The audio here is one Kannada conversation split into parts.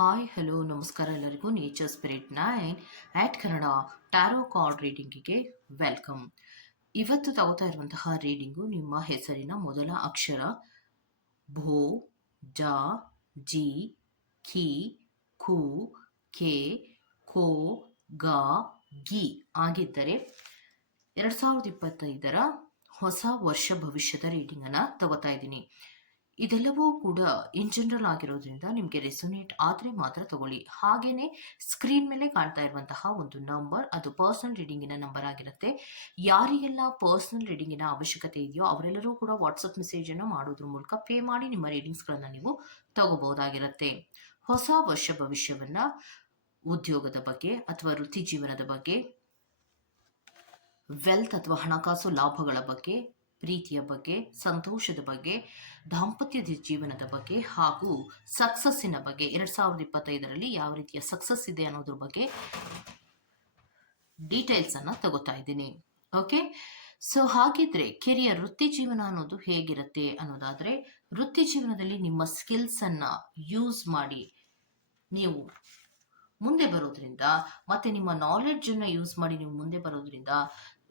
ಹಾಯ್, ಹಲೋ, ನಮಸ್ಕಾರ ಎಲ್ಲರಿಗೂ nature spirit nine at Kannada tarot card ರೀಡಿಂಗಿಗೆ welcome ಇವತ್ತು ತಗೋತಾ ಇರುವಂತಹ ರೀಡಿಂಗು ನಿಮ್ಮ ಹೆಸರಿನ ಮೊದಲ ಅಕ್ಷರ ಭೋ, ಜ, ಜಿ, ಖಿ, ಖು ಕೆ ಕೋ ಗ, ಗಿ ಆಗಿದ್ದರೆ ಎರಡು ಸಾವಿರದ ಇಪ್ಪತ್ತೈದರ ಹೊಸ ವರ್ಷ ಭವಿಷ್ಯದ ರೀಡಿಂಗನ್ನು ತಗೋತಾ ಇದ್ದೀನಿ. ಇದೆಲ್ಲವೂ ಕೂಡ ಇನ್ ಜನರಲ್ ಆಗಿರೋದ್ರಿಂದ ನಿಮಗೆ ರೆಸೊನೇಟ್ ಆದರೆ ಮಾತ್ರ ತಗೊಳ್ಳಿ. ಹಾಗೆಯೇ ಸ್ಕ್ರೀನ್ ಮೇಲೆ ಕಾಣ್ತಾ ಇರುವಂತಹ ಒಂದು ನಂಬರ್ ಅದು ಪರ್ಸನಲ್ ರೀಡಿಂಗಿನ ನಂಬರ್ ಆಗಿರುತ್ತೆ. ಯಾರಿಗೆಲ್ಲ ಪರ್ಸನಲ್ ರೀಡಿಂಗಿನ ಅವಶ್ಯಕತೆ ಇದೆಯೋ ಅವರೆಲ್ಲರೂ ಕೂಡ ವಾಟ್ಸಪ್ ಮೆಸೇಜನ್ನು ಮಾಡೋದ್ರ ಮೂಲಕ ಪೇ ಮಾಡಿ ನಿಮ್ಮ ರೀಡಿಂಗ್ಸ್ಗಳನ್ನು ನೀವು ತಗೋಬಹುದಾಗಿರುತ್ತೆ. ಹೊಸ ವರ್ಷ ಭವಿಷ್ಯವನ್ನ, ಉದ್ಯೋಗದ ಬಗ್ಗೆ ಅಥವಾ ವೃತ್ತಿ ಜೀವನದ ಬಗ್ಗೆ ವೆಲ್ತ್ ಅಥವಾ ಹಣಕಾಸು ಲಾಭಗಳ ಬಗ್ಗೆ ಪ್ರೀತಿಯ ಬಗ್ಗೆ, ಸಂತೋಷದ ಬಗ್ಗೆ, ದಾಂಪತ್ಯದ ಜೀವನದ ಬಗ್ಗೆ ಹಾಗೂ ಸಕ್ಸಸ್ಸಿನ ಬಗ್ಗೆ, ಎರಡ್ ಸಾವಿರದ ಇಪ್ಪತ್ತೈದರಲ್ಲಿ ಯಾವ ರೀತಿಯ ಸಕ್ಸಸ್ ಇದೆ ಅನ್ನೋದ್ರ ಬಗ್ಗೆ ಡೀಟೇಲ್ಸ್ ಅನ್ನ ತಗೋತಾ ಇದ್ದೀನಿ. ಓಕೆ ಸೊ ಹಾಗಿದ್ರೆ ಕೆರಿಯರ್ ವೃತ್ತಿ ಜೀವನ ಅನ್ನೋದು ಹೇಗಿರುತ್ತೆ ಅನ್ನೋದಾದ್ರೆ, ವೃತ್ತಿ ಜೀವನದಲ್ಲಿ ನಿಮ್ಮ ಸ್ಕಿಲ್ಸ್ ಅನ್ನ ಯೂಸ್ ಮಾಡಿ ನೀವು ಮುಂದೆ ಬರೋದ್ರಿಂದ ಮತ್ತೆ ನಿಮ್ಮ ನಾಲೆಡ್ಜ್ ಅನ್ನ ಯೂಸ್ ಮಾಡಿ ನೀವು ಮುಂದೆ ಬರೋದ್ರಿಂದ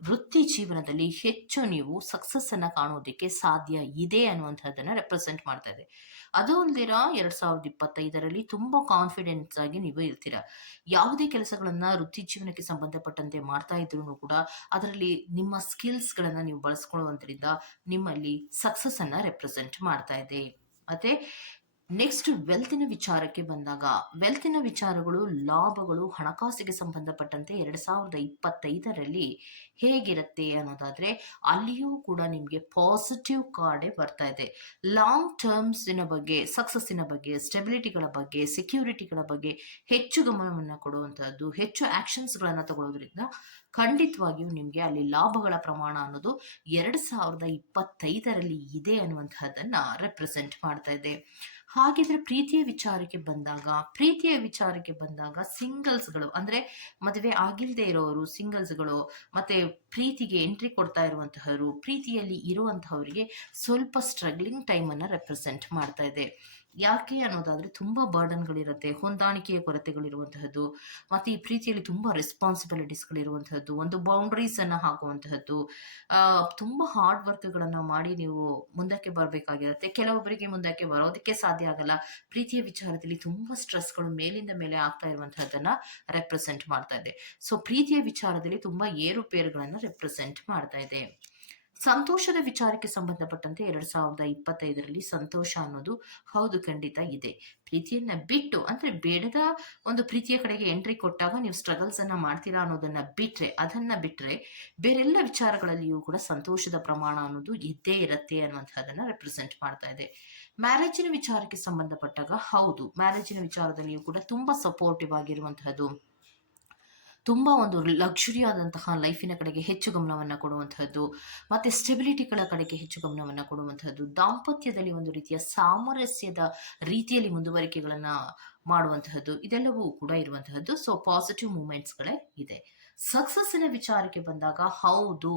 ವೃತ್ತಿ ಜೀವನದಲ್ಲಿ ಹೆಚ್ಚು ನೀವು ಸಕ್ಸಸ್ ಅನ್ನ ಕಾಣೋದಕ್ಕೆ ಸಾಧ್ಯ ಇದೆ ಅನ್ನುವಂಥದ್ದನ್ನ ರೆಪ್ರೆಸೆಂಟ್ ಮಾಡ್ತಾ ಇದೆ. ಅದು ಅಲ್ದಿರ ಎರಡ್ ಸಾವಿರದ ಇಪ್ಪತ್ತೈದರಲ್ಲಿ ತುಂಬಾ ಕಾನ್ಫಿಡೆನ್ಸ್ ಆಗಿ ನೀವು ಇರ್ತೀರ. ಯಾವುದೇ ಕೆಲಸಗಳನ್ನ ವೃತ್ತಿ ಜೀವನಕ್ಕೆ ಸಂಬಂಧಪಟ್ಟಂತೆ ಮಾಡ್ತಾ ಇದ್ರು ಕೂಡ ಅದರಲ್ಲಿ ನಿಮ್ಮ ಸ್ಕಿಲ್ಸ್ ಗಳನ್ನ ನೀವು ಬಳಸ್ಕೊಳ್ಳುವಂತರಿಂದ ನಿಮ್ಮಲ್ಲಿ ಸಕ್ಸಸ್ ಅನ್ನ ರೆಪ್ರೆಸೆಂಟ್ ಮಾಡ್ತಾ ಇದೆ. ಮತ್ತೆ ನೆಕ್ಸ್ಟ್ ವೆಲ್ತಿನ ವಿಚಾರಕ್ಕೆ ಬಂದಾಗ ವೆಲ್ತಿನ ವಿಚಾರಗಳು, ಲಾಭಗಳು, ಹಣಕಾಸಿಗೆ ಸಂಬಂಧಪಟ್ಟಂತೆ ಎರಡ್ ಸಾವಿರದ ಇಪ್ಪತ್ತೈದರಲ್ಲಿ ಹೇಗಿರುತ್ತೆ ಅನ್ನೋದಾದ್ರೆ ಅಲ್ಲಿಯೂ ಕೂಡ ನಿಮಗೆ ಪಾಸಿಟಿವ್ ಕಾರ್ಡೇ ಬರ್ತಾ ಇದೆ. ಲಾಂಗ್ ಟರ್ಮ್ಸಿನ ಬಗ್ಗೆ ಸಕ್ಸಸ್ಸಿನ ಬಗ್ಗೆ ಸ್ಟೆಬಿಲಿಟಿಗಳ ಬಗ್ಗೆ ಸೆಕ್ಯೂರಿಟಿಗಳ ಬಗ್ಗೆ ಹೆಚ್ಚು ಗಮನವನ್ನು ಕೊಡುವಂಥದ್ದು ಹೆಚ್ಚು ಆ್ಯಕ್ಷನ್ಸ್ಗಳನ್ನು ತಗೊಳ್ಳೋದ್ರಿಂದ ಖಂಡಿತವಾಗಿಯೂ ನಿಮಗೆ ಅಲ್ಲಿ ಲಾಭಗಳ ಪ್ರಮಾಣ ಅನ್ನೋದು ಎರಡು ಸಾವಿರದ ಇಪ್ಪತ್ತೈದರಲ್ಲಿ ಇದೆ ಅನ್ನುವಂತಹದ್ದನ್ನು ರೆಪ್ರೆಸೆಂಟ್ ಮಾಡ್ತಾ ಇದೆ. ಹಾಗಿದ್ರೆ ಪ್ರೀತಿಯ ವಿಚಾರಕ್ಕೆ ಬಂದಾಗ, ಪ್ರೀತಿಯ ವಿಚಾರಕ್ಕೆ ಬಂದಾಗ ಸಿಂಗಲ್ಸ್ಗಳು ಅಂದ್ರೆ ಮದುವೆ ಆಗಿಲ್ಲದೆ ಇರೋರು ಸಿಂಗಲ್ಸ್ಗಳು ಮತ್ತೆ ಪ್ರೀತಿಗೆ ಎಂಟ್ರಿ ಕೊಡ್ತಾ ಇರುವಂತಹವರು ಪ್ರೀತಿಯಲ್ಲಿ ಇರುವಂತಹವರಿಗೆ ಸ್ವಲ್ಪ ಸ್ಟ್ರಗ್ಲಿಂಗ್ ಟೈಮನ್ನು ರೆಪ್ರೆಸೆಂಟ್ ಮಾಡ್ತಾ ಇದೆ. ಯಾಕೆ ಅನ್ನೋದಾದ್ರೆ ತುಂಬಾ ಬರ್ಡನ್ಗಳಿರುತ್ತೆ ಹೊಂದಾಣಿಕೆಯ ಕೊರತೆಗಳಿರುವಂತಹದ್ದು, ಮತ್ತೆ ಈ ಪ್ರೀತಿಯಲ್ಲಿ ತುಂಬಾ ರೆಸ್ಪಾನ್ಸಿಬಿಲಿಟೀಸ್ಗಳಿರುವಂತಹದ್ದು ಒಂದು ಬೌಂಡ್ರೀಸ್ ಅನ್ನ ಹಾಕುವಂತಹದ್ದು ತುಂಬಾ ಹಾರ್ಡ್ ವರ್ಕ್ಗಳನ್ನ ಮಾಡಿ ನೀವು ಮುಂದಕ್ಕೆ ಬರಬೇಕಾಗಿರುತ್ತೆ. ಕೆಲವೊಬ್ಬರಿಗೆ ಮುಂದಕ್ಕೆ ಬರೋದಕ್ಕೆ ಸಾಧ್ಯ ಆಗಲ್ಲ. ಪ್ರೀತಿಯ ವಿಚಾರದಲ್ಲಿ ತುಂಬಾ ಸ್ಟ್ರೆಸ್ಗಳು ಮೇಲಿಂದ ಮೇಲೆ ಆಗ್ತಾ ಇರುವಂತಹದ್ದನ್ನ ರೆಪ್ರೆಸೆಂಟ್ ಮಾಡ್ತಾ ಇದೆ. ಸೊ ಪ್ರೀತಿಯ ವಿಚಾರದಲ್ಲಿ ತುಂಬಾ ಏರುಪೇರುಗಳನ್ನ ರೆಪ್ರೆಸೆಂಟ್ ಮಾಡ್ತಾ ಇದೆ. ಸಂತೋಷದ ವಿಚಾರಕ್ಕೆ ಸಂಬಂಧಪಟ್ಟಂತೆ ಎರಡು ಸಾವಿರದ ಇಪ್ಪತ್ತೈದರಲ್ಲಿ ಸಂತೋಷ ಅನ್ನೋದು ಹೌದು ಖಂಡಿತ ಇದೆ. ಪ್ರೀತಿಯನ್ನ ಬಿಟ್ಟು, ಅಂದ್ರೆ ಬೇಡದ ಒಂದು ಪ್ರೀತಿಯ ಕಡೆಗೆ ಎಂಟ್ರಿ ಕೊಟ್ಟಾಗ ನೀವು ಸ್ಟ್ರಗಲ್ಸ್ ಅನ್ನ ಮಾಡ್ತೀರಾ ಅನ್ನೋದನ್ನ ಬಿಟ್ರೆ, ಅದನ್ನ ಬಿಟ್ರೆ ಬೇರೆಲ್ಲ ವಿಚಾರಗಳಲ್ಲಿಯೂ ಕೂಡ ಸಂತೋಷದ ಪ್ರಮಾಣ ಅನ್ನೋದು ಇದ್ದೇ ಇರುತ್ತೆ ಅನ್ನುವಂತಹದನ್ನ ರೆಪ್ರೆಸೆಂಟ್ ಮಾಡ್ತಾ ಇದೆ. ಮ್ಯಾರೇಜಿನ ವಿಚಾರಕ್ಕೆ ಸಂಬಂಧಪಟ್ಟಾಗ ಹೌದು ಮ್ಯಾರೇಜಿನ ವಿಚಾರದಲ್ಲಿಯೂ ಕೂಡ ತುಂಬಾ ಸಪೋರ್ಟಿವ್ ಆಗಿರುವಂತಹದ್ದು. ತುಂಬ ಒಂದು ಲಕ್ಸುರಿ ಆದಂತಹ ಲೈಫಿನ ಕಡೆಗೆ ಹೆಚ್ಚು ಗಮನವನ್ನು ಕೊಡುವಂತಹದ್ದು, ಮತ್ತು ಸ್ಟೆಬಿಲಿಟಿಗಳ ಕಡೆಗೆ ಹೆಚ್ಚು ಗಮನವನ್ನು ಕೊಡುವಂತಹದ್ದು, ದಾಂಪತ್ಯದಲ್ಲಿ ಒಂದು ರೀತಿಯ ಸಾಮರಸ್ಯದ ರೀತಿಯಲ್ಲಿ ಮುಂದುವರಿಕೆಗಳನ್ನು ಮಾಡುವಂತಹದ್ದು, ಇದೆಲ್ಲವೂ ಕೂಡ ಇರುವಂತಹದ್ದು. ಸೊ ಪಾಸಿಟಿವ್ ಮೂಮೆಂಟ್ಸ್ಗಳೇ ಇದೆ. ಸಕ್ಸಸ್ಸಿನ ವಿಚಾರಕ್ಕೆ ಬಂದಾಗ ಹೌದು,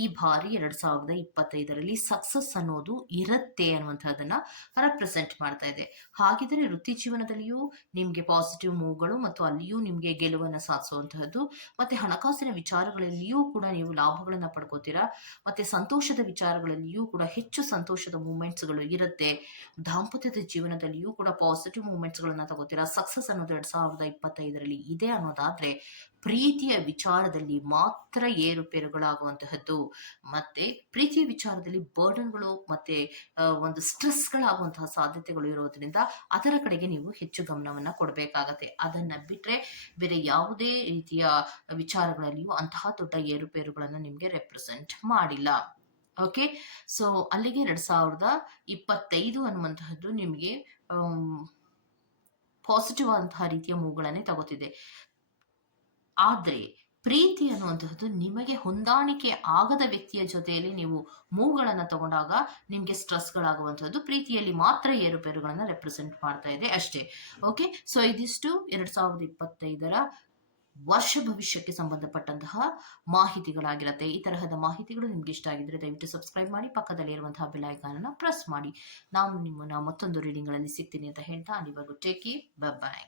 ಈ ಬಾರಿ ಎರಡ್ ಸಾವಿರದ ಇಪ್ಪತ್ತೈದರಲ್ಲಿ ಸಕ್ಸಸ್ ಅನ್ನೋದು ಇರುತ್ತೆ ಅನ್ನುವಂಥದ್ದನ್ನ ರೆಪ್ರೆಸೆಂಟ್ ಮಾಡ್ತಾ ಇದೆ. ಹಾಗಿದ್ರೆ ವೃತ್ತಿ ಜೀವನದಲ್ಲಿಯೂ ನಿಮಗೆ ಪಾಸಿಟಿವ್ ಮೂವ್ಗಳು ಮತ್ತು ಅಲ್ಲಿಯೂ ನಿಮಗೆ ಗೆಲುವನ್ನು ಸಾಧಿಸುವಂತಹದ್ದು, ಮತ್ತೆ ಹಣಕಾಸಿನ ವಿಚಾರಗಳಲ್ಲಿಯೂ ಕೂಡ ನೀವು ಲಾಭಗಳನ್ನ ಪಡ್ಕೋತೀರಾ, ಮತ್ತೆ ಸಂತೋಷದ ವಿಚಾರಗಳಲ್ಲಿಯೂ ಕೂಡ ಹೆಚ್ಚು ಸಂತೋಷದ ಮೂಮೆಂಟ್ಸ್ಗಳು ಇರುತ್ತೆ. ದಾಂಪತ್ಯದ ಜೀವನದಲ್ಲಿಯೂ ಕೂಡ ಪಾಸಿಟಿವ್ ಮೂಮೆಂಟ್ಸ್ಗಳನ್ನ ತಗೋತೀರಾ, ಸಕ್ಸಸ್ ಅನ್ನೋದು ಎರಡ್ ಸಾವಿರದ ಇಪ್ಪತ್ತೈದರಲ್ಲಿ ಇದೆ ಅನ್ನೋದಾದ್ರೆ ಪ್ರೀತಿಯ ವಿಚಾರದಲ್ಲಿ ಮಾತ್ರ ಏರುಪೇರುಗಳಾಗುವಂತಹದ್ದು. ಮತ್ತೆ ಪ್ರೀತಿಯ ವಿಚಾರದಲ್ಲಿ ಬರ್ಡನ್ಗಳು ಮತ್ತೆ ಒಂದು ಸ್ಟ್ರೆಸ್ಗಳಾಗುವಂತಹ ಸಾಧ್ಯತೆಗಳು ಇರೋದ್ರಿಂದ ಅದರ ಕಡೆಗೆ ನೀವು ಹೆಚ್ಚು ಗಮನವನ್ನ ಕೊಡಬೇಕಾಗತ್ತೆ. ಅದನ್ನ ಬಿಟ್ಟರೆ ಬೇರೆ ಯಾವುದೇ ರೀತಿಯ ವಿಚಾರಗಳಲ್ಲಿಯೂ ಅಂತಹ ದೊಡ್ಡ ಏರುಪೇರುಗಳನ್ನು ನಿಮಗೆ ರೆಪ್ರೆಸೆಂಟ್ ಮಾಡಿಲ್ಲ. ಓಕೆ ಸೊ ಅಲ್ಲಿಗೆ ಎರಡ್ ಸಾವಿರದ ಇಪ್ಪತ್ತೈದು ಅನ್ನುವಂತಹದ್ದು ನಿಮಗೆ ಪಾಸಿಟಿವ್ ಅಂತಹ ರೀತಿಯ ಮೂವ್ಗಳನ್ನೇ ತಗೋತಿದೆ. ಆದರೆ ಪ್ರೀತಿ ಅನ್ನುವಂತಹದ್ದು ನಿಮಗೆ ಹೊಂದಾಣಿಕೆ ಆಗದ ವ್ಯಕ್ತಿಯ ಜೊತೆಯಲ್ಲಿ ನೀವು ಮೂವ್ಗಳನ್ನು ತಗೊಂಡಾಗ ನಿಮಗೆ ಸ್ಟ್ರೆಸ್ಗಳಾಗುವಂಥದ್ದು ಪ್ರೀತಿಯಲ್ಲಿ ಮಾತ್ರ ಏರುಪೇರುಗಳನ್ನು ರೆಪ್ರೆಸೆಂಟ್ ಮಾಡ್ತಾ ಇದೆ ಅಷ್ಟೇ. ಓಕೆ ಸೊ ಇದಿಷ್ಟು ಎರಡ್ ಸಾವಿರದ ಇಪ್ಪತ್ತೈದರ ವರ್ಷ ಭವಿಷ್ಯಕ್ಕೆ ಸಂಬಂಧಪಟ್ಟಂತಹ ಮಾಹಿತಿಗಳಾಗಿರುತ್ತೆ. ಈ ತರಹದ ಮಾಹಿತಿಗಳು ನಿಮ್ಗೆ ಇಷ್ಟ ಆಗಿದ್ರೆ ದಯವಿಟ್ಟು ಸಬ್ಸ್ಕ್ರೈಬ್ ಮಾಡಿ, ಪಕ್ಕದಲ್ಲಿ ಇರುವಂತಹ ಬೆಲ್ ಐಕಾನ್ ಅನ್ನ ಪ್ರೆಸ್ ಮಾಡಿ. ನಾನು ನಿಮ್ಮನ್ನ ಮತ್ತೊಂದು ರೀಡಿಂಗ್ಗಳಲ್ಲಿ ಸಿಗ್ತೀನಿ ಅಂತ ಹೇಳ್ತಾ ಅಲ್ಲಿವರೆಗೂ ಟೇಕ್ ಬಾಯ್